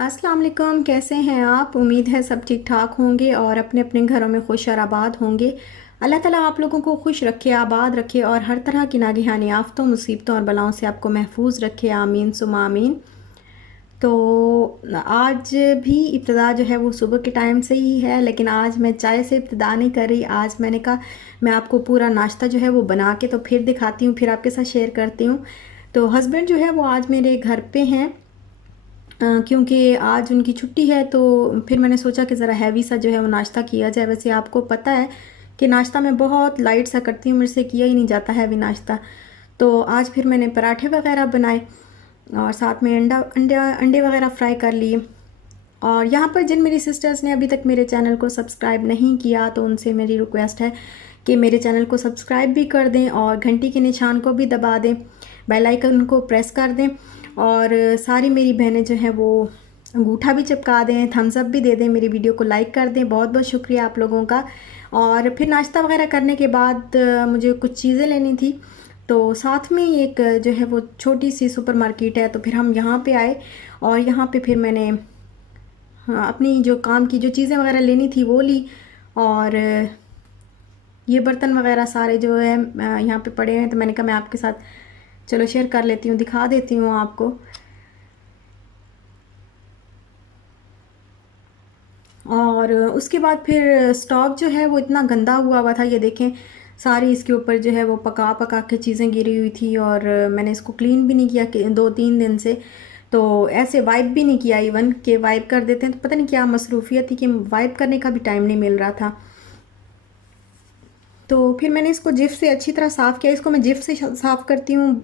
अस्सलाम वालेकुम। कैसे हैं आप? उम्मीद है सब ठीक ठाक होंगे और अपने अपने घरों में खुश और आबाद होंगे। अल्लाह ताला आप लोगों को खुश रखे, आबाद रखे और हर तरह की नागहानी आफतों, मुसीबतों और बलाओं से आपको महफूज रखे। आमीन सुमा आमीन। तो आज भी इब्तिदा जो है वो सुबह के टाइम से ही है, लेकिन आज मैं चाय से इब्तिदा नहीं कर रही। आज मैंने कहा मैं आपको पूरा नाश्ता जो है वो बना के तो फिर दिखाती हूँ, फिर आपके साथ शेयर करती हूँ। तो हस्बैंड जो है वो आज मेरे घर पे हैं, क्योंकि आज उनकी छुट्टी है। तो फिर मैंने सोचा कि ज़रा हैवी सा जो है वो नाश्ता किया जाए। वैसे आपको पता है कि नाश्ता मैं बहुत लाइट सा करती हूँ, मेरे से किया ही नहीं जाता हैवी नाश्ता। तो आज फिर मैंने पराठे वगैरह बनाए और साथ में अंडे वगैरह फ्राई कर लिए। और यहाँ पर जिन मेरी सिस्टर्स ने अभी तक मेरे चैनल को सब्सक्राइब नहीं किया तो उनसे मेरी रिक्वेस्ट है कि मेरे चैनल को सब्सक्राइब भी कर दें और घंटी के निशान को भी दबा दें, बेल आइकन को प्रेस कर दें। और सारी मेरी बहनें जो हैं वो अंगूठा भी चिपका दें, थम्स अप भी दे दें, मेरी वीडियो को लाइक कर दें। बहुत बहुत शुक्रिया आप लोगों का। और फिर नाश्ता वगैरह करने के बाद मुझे कुछ चीज़ें लेनी थी, तो साथ में ही एक जो है वो छोटी सी सुपर मार्केट है, तो फिर हम यहाँ पे आए और यहाँ पे फिर मैंने हाँ, अपनी जो काम की जो चीज़ें वगैरह लेनी थी वो ली। और ये बर्तन वगैरह सारे जो है यहाँ पे पड़े हैं, तो मैंने कहा मैं आपके साथ चलो शेयर कर लेती हूँ, दिखा देती हूँ आपको। और उसके बाद फिर स्टॉक जो है वो इतना गंदा हुआ हुआ था, ये देखें सारी इसके ऊपर जो है वो पका पका के चीज़ें गिरी हुई थी। और मैंने इसको क्लीन भी नहीं किया कि 2-3 दिन से, तो ऐसे वाइप भी नहीं किया। इवन के वाइप कर देते हैं तो पता नहीं क्या मसरूफियत थी कि वाइप करने का भी टाइम नहीं मिल रहा था। तो फिर मैंने इसको जिफ से अच्छी तरह साफ़ किया। इसको मैं जिफ से साफ़ करती हूँ,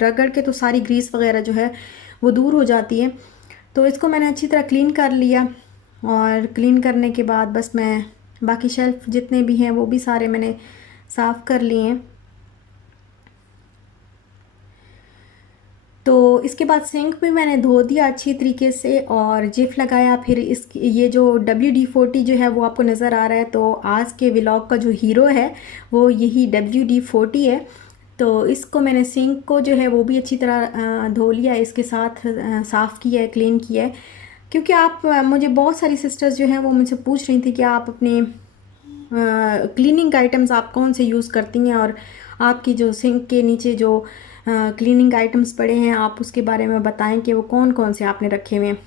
रगड़ के, तो सारी ग्रीस वगैरह जो है वो दूर हो जाती है। तो इसको मैंने अच्छी तरह क्लीन कर लिया। और क्लीन करने के बाद बस मैं बाकी शेल्फ़ जितने भी हैं वो भी सारे मैंने साफ़ कर लिए हैं। तो इसके बाद सिंक भी मैंने धो दिया अच्छी तरीके से और जिफ लगाया। फिर इस ये जो WD-40 जो है वो आपको नज़र आ रहा है, तो आज के व्लॉग का जो हीरो है वो यही WD-40 है। तो इसको मैंने सिंक को जो है वो भी अच्छी तरह धो लिया, इसके साथ साफ़ किया है, क्लीन किया है। क्योंकि आप मुझे बहुत सारी सिस्टर्स जो हैं वो मुझसे पूछ रही थी कि आप अपने क्लीनिंग आइटम्स आप कौन से यूज़ करती हैं, और आपकी जो सिंक के नीचे जो क्लीनिंग आइटम्स पड़े हैं आप उसके बारे में बताएं कि वो कौन कौन से आपने रखे हुए हैं।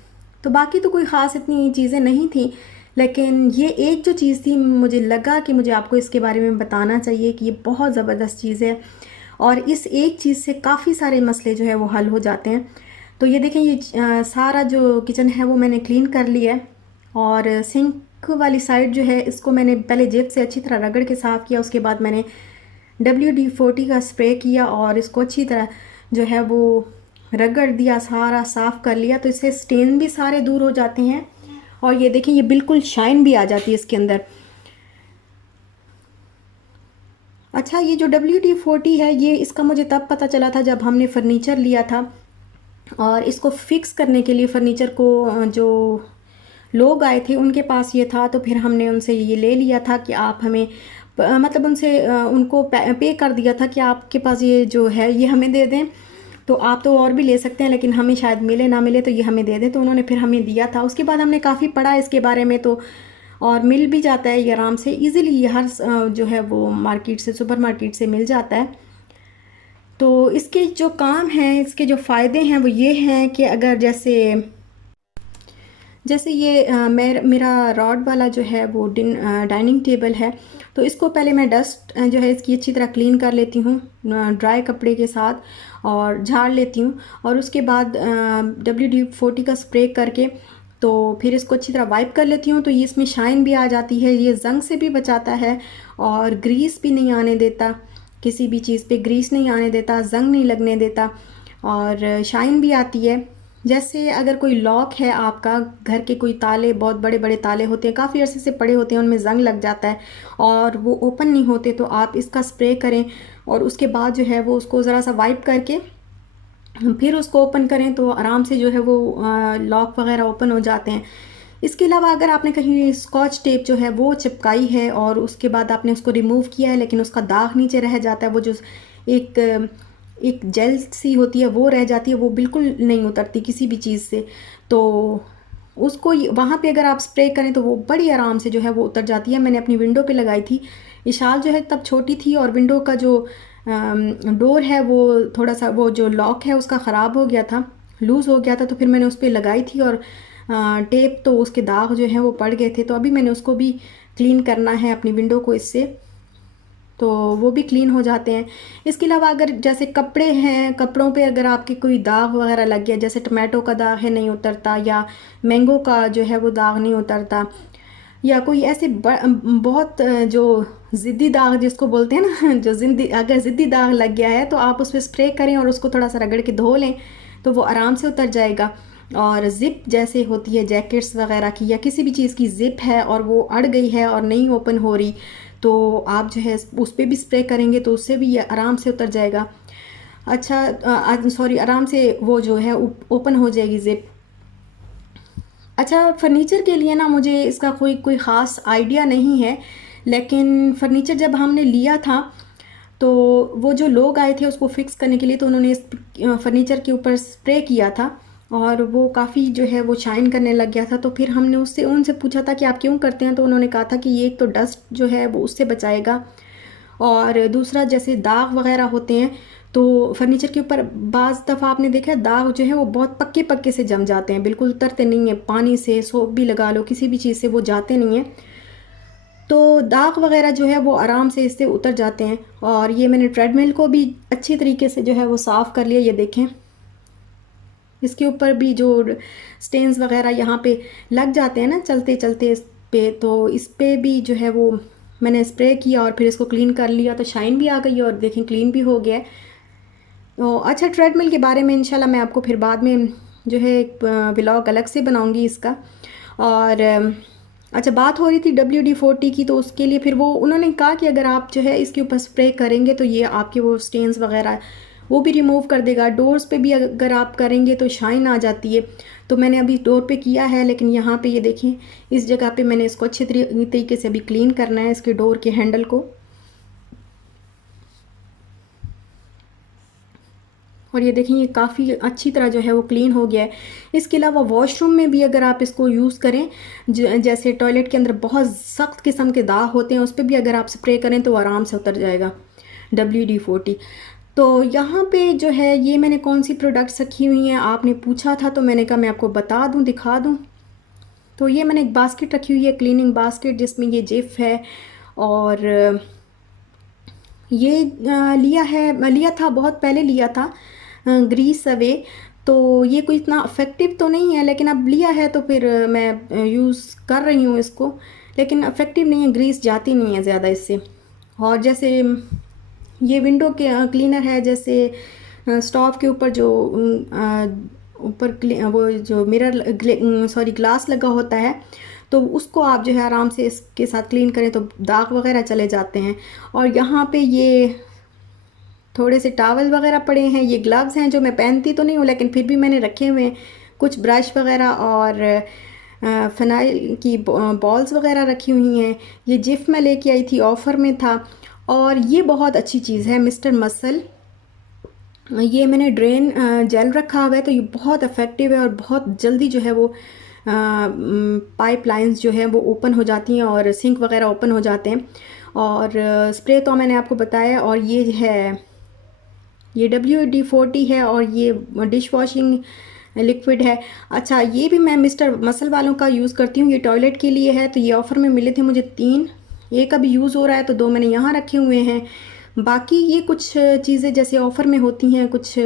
तो बाकी तो कोई ख़ास इतनी चीज़ें नहीं थी, लेकिन ये एक जो चीज़ थी मुझे लगा कि मुझे आपको इसके बारे में बताना चाहिए कि ये बहुत ज़बरदस्त चीज़ है और इस एक चीज़ से काफ़ी सारे मसले जो है वो हल हो जाते हैं। तो ये देखें, ये सारा जो किचन है वो मैंने क्लीन कर लिया है। और सिंक वाली साइड जो है इसको मैंने पहले जेब से अच्छी तरह रगड़ के साफ़ किया। उसके बाद मैंने WD-40 का स्प्रे किया और इसको अच्छी तरह जो है वो रगड़ दिया, सारा साफ़ कर लिया। तो इससे स्टेन भी सारे दूर हो जाते हैं और ये देखें ये बिल्कुल शाइन भी आ जाती है इसके अंदर। अच्छा, ये जो WD-40 है ये इसका मुझे तब पता चला था जब हमने फ़र्नीचर लिया था और इसको फिक्स करने के लिए फ़र्नीचर को जो लोग आए थे उनके पास ये था, तो फिर हमने उनसे ये ले लिया था कि आप हमें मतलब उनसे उनको पे कर दिया था कि आपके पास ये जो है ये हमें दे दें। तो आप तो और भी ले सकते हैं लेकिन हमें शायद मिले ना मिले, तो ये हमें दे दें। तो उन्होंने फिर हमें दिया था। उसके बाद हमने काफ़ी पढ़ा इसके बारे में, तो और मिल भी जाता है ये आराम से इजीली, ये हर जो है वो मार्केट से, सुपर मार्केट से मिल जाता है। तो इसके जो काम हैं, इसके जो फ़ायदे हैं वो ये हैं कि अगर जैसे जैसे ये मेरा रॉड वाला जो है वो डाइनिंग टेबल है, तो इसको पहले मैं डस्ट जो है इसकी अच्छी तरह क्लीन कर लेती हूँ ड्राई कपड़े के साथ और झाड़ लेती हूँ। और उसके बाद WD-40 का स्प्रे करके तो फिर इसको अच्छी तरह वाइप कर लेती हूँ। तो ये इसमें शाइन भी आ जाती है, ये ज़ंग से भी बचाता है और ग्रीस भी नहीं आने देता, किसी भी चीज़ पे ग्रीस नहीं आने देता, ज़ंग नहीं लगने देता और शाइन भी आती है। जैसे अगर कोई लॉक है आपका, घर के कोई ताले, बहुत बड़े बड़े ताले होते हैं, काफ़ी अरसे से पड़े होते हैं, उनमें ज़ंग लग जाता है और वो ओपन नहीं होते, तो आप इसका स्प्रे करें और उसके बाद जो है वो उसको ज़रा सा वाइप करके फिर उसको ओपन करें तो आराम से जो है वो लॉक वगैरह ओपन हो जाते हैं। इसके अलावा अगर आपने कहीं स्कॉच टेप जो है वो चिपकाई है और उसके बाद आपने उसको रिमूव किया है लेकिन उसका दाग नीचे रह जाता है, वो जो एक एक जेल सी होती है वो रह जाती है, वो बिल्कुल नहीं उतरती किसी भी चीज़ से। तो उसको वहाँ पे अगर आप स्प्रे करें तो वो बड़ी आराम से जो है वो उतर जाती है। मैंने अपनी विंडो पे लगाई थी। ये शाल जो है तब छोटी थी और विंडो का जो डोर है वो थोड़ा सा, वो जो लॉक है उसका ख़राब हो गया था, लूज़ हो गया था, तो फिर मैंने उस पर लगाई थी और टेप तो उसके दाग जो हैं वो पड़ गए थे। तो अभी मैंने उसको भी क्लीन करना है अपनी विंडो को इससे, तो वो भी क्लीन हो जाते हैं। इसके अलावा अगर जैसे कपड़े हैं, कपड़ों पे अगर आपके कोई दाग वगैरह लग गया, जैसे टमाटो का दाग है नहीं उतरता, या मैंगो का जो है वो दाग नहीं उतरता, या कोई ऐसे बहुत जो ज़िद्दी दाग जिसको बोलते हैं ना जो जिद्दी, अगर ज़िद्दी दाग लग गया है तो आप उस पर स्प्रे करें और उसको थोड़ा सा रगड़ के धो लें तो वो आराम से उतर जाएगा। और ज़िप जैसे होती है जैकेट्स वगैरह की, या किसी भी चीज़ की ज़िप है और वो अड़ गई है और नहीं ओपन हो रही, तो आप जो है उस पर भी स्प्रे करेंगे तो उससे भी ये आराम से उतर जाएगा। अच्छा सॉरी, आराम से वो जो है ओपन हो जाएगी ज़िप। अच्छा, फ़र्नीचर के लिए ना मुझे इसका कोई कोई ख़ास आइडिया नहीं है, लेकिन फ़र्नीचर जब हमने लिया था तो वो जो लोग आए थे उसको फ़िक्स करने के लिए, तो उन्होंने इस फ़र्नीचर के ऊपर स्प्रे किया था और वो काफ़ी जो है वो शाइन करने लग गया था। तो फिर हमने उनसे पूछा था कि आप क्यों करते हैं, तो उन्होंने कहा था कि ये एक तो डस्ट जो है वो उससे बचाएगा, और दूसरा जैसे दाग वगैरह होते हैं तो फर्नीचर के ऊपर बाज़ दफ़ा आपने देखा है दाग जो है वो बहुत पक्के पक्के से जम जाते हैं, बिल्कुल उतरते नहीं हैं, पानी से सोप भी लगा लो किसी भी चीज़ से वो जाते नहीं हैं। तो दाग वगैरह जो है वो आराम से इससे उतर जाते हैं। और ये मैंने ट्रेडमिल को भी अच्छी तरीके से जो है वो साफ़ कर लिया। ये देखें, इसके ऊपर भी जो स्टेन्स वगैरह यहाँ पे लग जाते हैं ना चलते चलते इस पे, तो इस पे भी जो है वो मैंने स्प्रे किया और फिर इसको क्लीन कर लिया, तो शाइन भी आ गई और देखें क्लीन भी हो गया है। तो अच्छा, ट्रेडमिल के बारे में इंशाल्लाह मैं आपको फिर बाद में जो है एक व्लॉग अलग से बनाऊंगी इसका। और अच्छा, बात हो रही थी WD-40 की, तो उसके लिए फिर वो उन्होंने कहा कि अगर आप जो है इसके ऊपर स्प्रे करेंगे तो ये आपके वो स्टेन्स वगैरह वो भी रिमूव कर देगा। डोर्स पे भी अगर आप करेंगे तो शाइन आ जाती है। तो मैंने अभी डोर पे किया है, लेकिन यहाँ पे ये देखें इस जगह पे मैंने इसको अच्छे तरीके से अभी क्लीन करना है, इसके डोर के हैंडल को। और ये देखें ये काफ़ी अच्छी तरह जो है वो क्लीन हो गया है। इसके अलावा वॉशरूम में भी अगर आप इसको यूज़ करें, जैसे टॉयलेट के अंदर बहुत सख्त किस्म के दाग होते हैं, उस पर भी अगर आप स्प्रे करें तो आराम से उतर जाएगा WD-40। तो यहाँ पे जो है ये मैंने कौन सी प्रोडक्ट्स रखी हुई हैं आपने पूछा था, तो मैंने कहा मैं आपको बता दूँ, दिखा दूँ। तो ये मैंने एक बास्केट रखी हुई है, क्लीनिंग बास्केट, जिसमें ये जिफ है। और ये लिया था, बहुत पहले लिया था, ग्रीस अवे। तो ये कोई इतना अफेक्टिव तो नहीं है, लेकिन अब लिया है तो फिर मैं यूज़ कर रही हूँ इसको, लेकिन अफेक्टिव नहीं है, ग्रीस जाती नहीं है ज़्यादा इससे। और जैसे ये विंडो के क्लीनर है, जैसे स्टोव के ऊपर जो ऊपर वो जो मिरर सॉरी ग्लास लगा होता है, तो उसको आप जो है आराम से इसके साथ क्लीन करें तो दाग वगैरह चले जाते हैं। और यहाँ पे ये थोड़े से टावल वगैरह पड़े हैं, ये ग्लव्स हैं जो मैं पहनती तो नहीं हूँ, लेकिन फिर भी मैंने रखे हुए हैं। कुछ ब्रश वगैरह और फिनाइल की बॉल्स वगैरह रखी हुई हैं। ये जिफ मैं लेके आई थी, ऑफ़र में था। और ये बहुत अच्छी चीज़ है, मिस्टर मसल। ये मैंने ड्रेन जेल रखा हुआ है, तो ये बहुत इफ़ेक्टिव है और बहुत जल्दी जो है वो पाइप लाइन्स जो है वो ओपन हो जाती हैं और सिंक वगैरह ओपन हो जाते हैं। और स्प्रे तो मैंने आपको बताया। और ये है, ये WD-40 है और ये डिश वॉशिंग लिक्विड है। अच्छा, ये भी मैं मिस्टर मसल वालों का यूज़ करती हूँ, ये टॉयलेट के लिए है। तो ये ऑफ़र में मिले थे मुझे 3, एक अभी यूज़ हो रहा है तो 2 मैंने यहाँ रखे हुए हैं। बाकी ये कुछ चीज़ें जैसे ऑफ़र में होती हैं, कुछ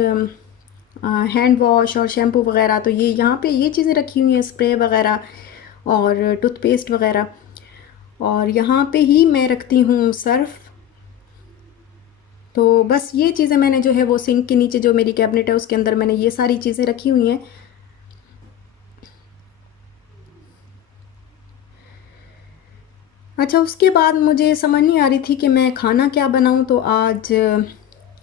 हैंड वॉश और शैम्पू वगैरह, तो ये यहाँ पे ये चीज़ें रखी हुई हैं, स्प्रे वगैरह और टूथपेस्ट वगैरह। और यहाँ पे ही मैं रखती हूँ सर्फ़। तो बस ये चीज़ें मैंने जो है वो सिंक के नीचे जो मेरी कैबिनेट है उसके अंदर मैंने ये सारी चीज़ें रखी हुई हैं। अच्छा, उसके बाद मुझे समझ नहीं आ रही थी कि मैं खाना क्या बनाऊं, तो आज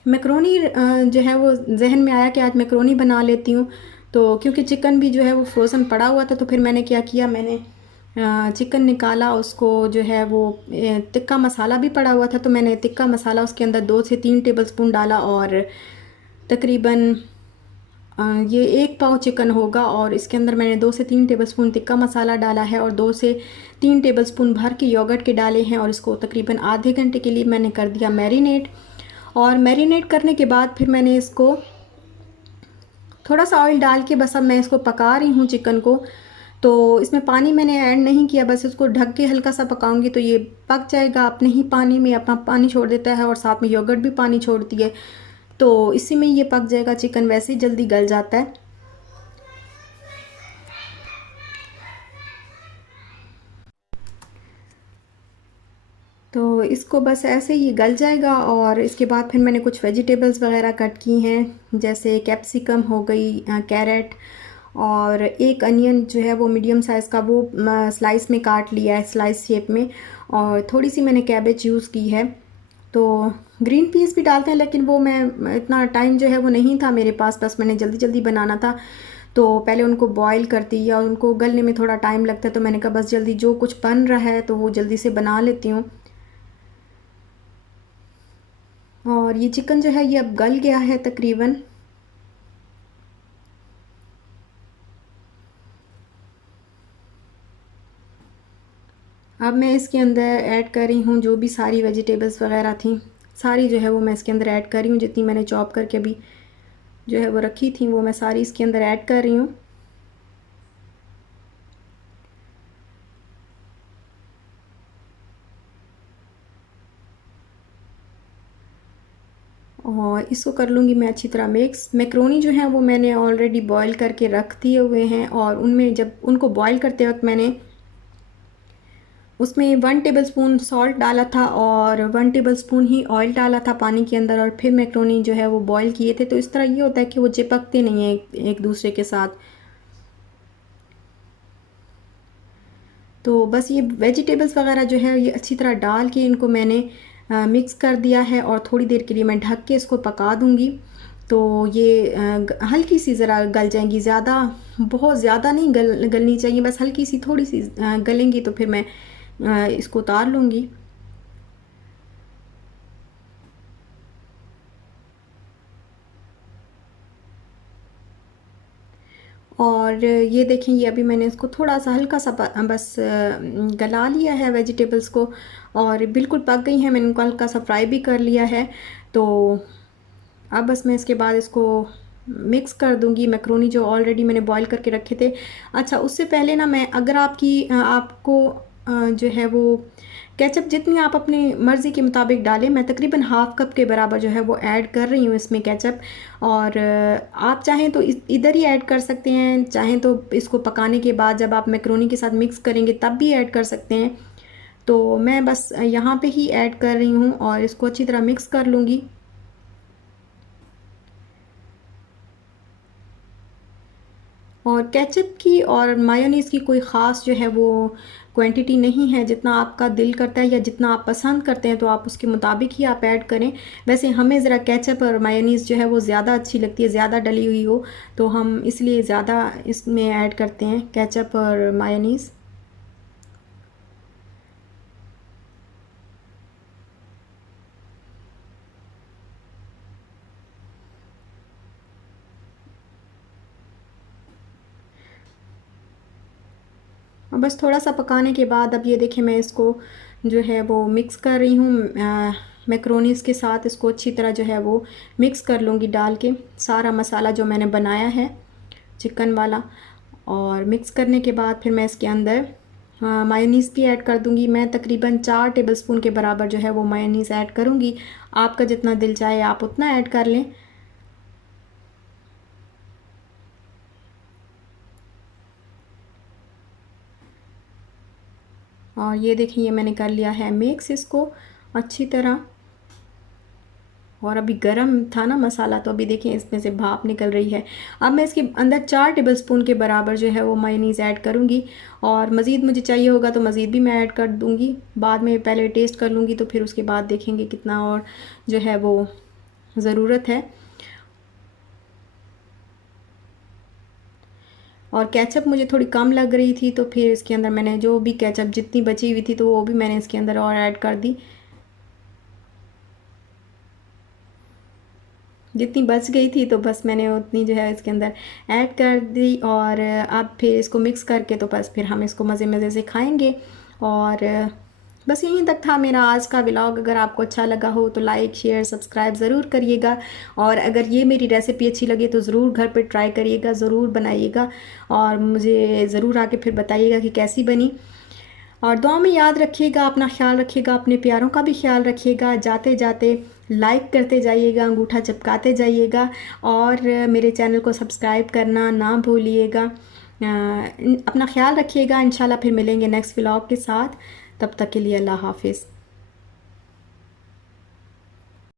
मैक्रोनी जो है वो जहन में आया कि आज मैक्रोनी बना लेती हूँ। तो क्योंकि चिकन भी जो है वो फ्रोज़न पड़ा हुआ था, तो फिर मैंने क्या किया, मैंने चिकन निकाला, उसको जो है वो तिक्का मसाला भी पड़ा हुआ था, तो मैंने तिक्का मसाला उसके अंदर 2 से 3 टेबल स्पून डाला और तकरीबन ये 1 पाव चिकन होगा और इसके अंदर मैंने 2 से 3 टेबलस्पून टिक्का मसाला डाला है और 2 से 3 टेबलस्पून भर के योगर्ट के डाले हैं और इसको तकरीबन आधे घंटे के लिए मैंने कर दिया मैरिनेट। और मैरिनेट करने के बाद फिर मैंने इसको थोड़ा सा ऑयल डाल के बस अब मैं इसको पका रही हूँ चिकन को। तो इसमें पानी मैंने ऐड नहीं किया, बस इसको ढक के हल्का सा पकाऊंगी तो ये पक जाएगा अपने ही पानी में, अपना पानी छोड़ देता है और साथ में योगर्ट भी पानी छोड़ती है, तो इसी में ये पक जाएगा। चिकन वैसे ही जल्दी गल जाता है। तो इसको बस ऐसे ही गल जाएगा और इसके बाद फिर मैंने कुछ वेजिटेबल्स वगैरह कट की हैं, जैसे कैप्सिकम हो गई, कैरेट, और एक अनियन जो है वो मीडियम साइज़ का वो स्लाइस में काट लिया है, स्लाइस शेप में। और थोड़ी सी मैंने कैबेज यूज़ की है। तो ग्रीन पीस भी डालते हैं लेकिन वो मैं इतना टाइम जो है वो नहीं था मेरे पास, बस मैंने जल्दी जल्दी बनाना था तो पहले उनको बॉईल करती या उनको गलने में थोड़ा टाइम लगता है, तो मैंने कहा बस जल्दी जो कुछ बन रहा है तो वो जल्दी से बना लेती हूँ। और ये चिकन जो है ये अब गल गया है तकरीबन। अब मैं इसके अंदर ऐड कर रही हूँ जो भी सारी वेजिटेबल्स वगैरह थी, सारी जो है वो मैं इसके अंदर ऐड कर रही हूँ। जितनी मैंने चॉप करके अभी जो है वो रखी थी वो मैं सारी इसके अंदर ऐड कर रही हूँ। और इसको कर लूँगी मैं अच्छी तरह मिक्स। मैक्रोनी जो है वो मैंने ऑलरेडी बॉईल करके रख दिए हुए हैं और उनमें जब उनको बॉईल करते वक्त मैंने उसमें 1 टेबलस्पून सॉल्ट डाला था और 1 टेबलस्पून ही ऑयल डाला था पानी के अंदर, और फिर मैक्रोनी जो है वो बॉईल किए थे। तो इस तरह ये होता है कि वो चिपकते नहीं हैं एक दूसरे के साथ। तो बस ये वेजिटेबल्स वगैरह जो है ये अच्छी तरह डाल के इनको मैंने मिक्स कर दिया है और थोड़ी देर के लिए मैं ढक के इसको पका दूँगी। तो ये हल्की सी ज़रा गल जाएंगी, ज़्यादा बहुत ज़्यादा नहीं गलनी चाहिए, बस हल्की सी थोड़ी सी गलेंगी तो फिर मैं इसको उतार लूँगी। और ये देखें ये अभी मैंने इसको थोड़ा सा हल्का सा बस गला लिया है वेजिटेबल्स को, और बिल्कुल पक गई हैं। मैंने उनको हल्का सा फ्राई भी कर लिया है। तो अब बस मैं इसके बाद इसको मिक्स कर दूंगी मैक्रोनी जो ऑलरेडी मैंने बॉईल करके रखे थे। अच्छा, उससे पहले ना मैं अगर आपको जो है वो केचप जितनी आप अपनी मर्ज़ी के मुताबिक डालें, मैं तकरीबन हाफ़ कप के बराबर जो है वो ऐड कर रही हूँ इसमें केचप। और आप चाहें तो इधर ही ऐड कर सकते हैं, चाहें तो इसको पकाने के बाद जब आप मैक्रोनी के साथ मिक्स करेंगे तब भी ऐड कर सकते हैं। तो मैं बस यहाँ पे ही ऐड कर रही हूँ और इसको अच्छी तरह मिक्स कर लूँगी। और केचप की और मायोनीज़ की कोई ख़ास जो है वो क्वांटिटी नहीं है, जितना आपका दिल करता है या जितना आप पसंद करते हैं तो आप उसके मुताबिक ही आप ऐड करें। वैसे हमें ज़रा केचप और मायोनीज़ जो है वो ज़्यादा अच्छी लगती है, ज़्यादा डली हुई हो, तो हम इसलिए ज़्यादा इसमें ऐड करते हैं केचप और मायोनीज़। और बस थोड़ा सा पकाने के बाद अब ये देखिए मैं इसको जो है वो मिक्स कर रही हूँ मैक्रोनीज़ के साथ। इसको अच्छी तरह जो है वो मिक्स कर लूँगी डाल के सारा मसाला जो मैंने बनाया है चिकन वाला। और मिक्स करने के बाद फिर मैं इसके अंदर मायोनीज़ भी ऐड कर दूँगी। मैं तकरीबन 4 टेबलस्पून के बराबर जो है वो मायोनीज़ ऐड करूँगी। आपका जितना दिल चाहे आप उतना ऐड कर लें। और ये देखिए ये मैंने कर लिया है मिक्स इसको अच्छी तरह। और अभी गरम था ना मसाला, तो अभी देखिए इसमें से भाप निकल रही है। अब मैं इसके अंदर 4 टेबलस्पून के बराबर जो है वो मायोनीज़ ऐड करूँगी, और मज़ीद मुझे चाहिए होगा तो मज़ीद भी मैं ऐड कर दूँगी बाद में। पहले टेस्ट कर लूँगी तो फिर उसके बाद देखेंगे कितना और जो है वो ज़रूरत है। और केचप मुझे थोड़ी कम लग रही थी तो फिर इसके अंदर मैंने जो भी केचप जितनी बची हुई थी तो वो भी मैंने इसके अंदर और ऐड कर दी। जितनी बच गई थी तो बस मैंने उतनी जो है इसके अंदर ऐड कर दी। और अब फिर इसको मिक्स करके तो बस फिर हम इसको मज़े मज़े से खाएंगे। और बस यहीं तक था मेरा आज का व्लॉग। अगर आपको अच्छा लगा हो तो लाइक शेयर सब्सक्राइब ज़रूर करिएगा। और अगर ये मेरी रेसिपी अच्छी लगे तो ज़रूर घर पे ट्राई करिएगा, ज़रूर बनाइएगा और मुझे ज़रूर आके फिर बताइएगा कि कैसी बनी। और दुआ में याद रखिएगा, अपना ख्याल रखिएगा, अपने प्यारों का भी ख्याल रखिएगा। जाते जाते लाइक करते जाइएगा, अंगूठा चिपकाते जाइएगा और मेरे चैनल को सब्सक्राइब करना ना भूलिएगा। अपना ख्याल रखिएगा। इंशाल्लाह फिर मिलेंगे नेक्स्ट व्लॉग के साथ। तब तक के लिए अल्लाह हाफिज़।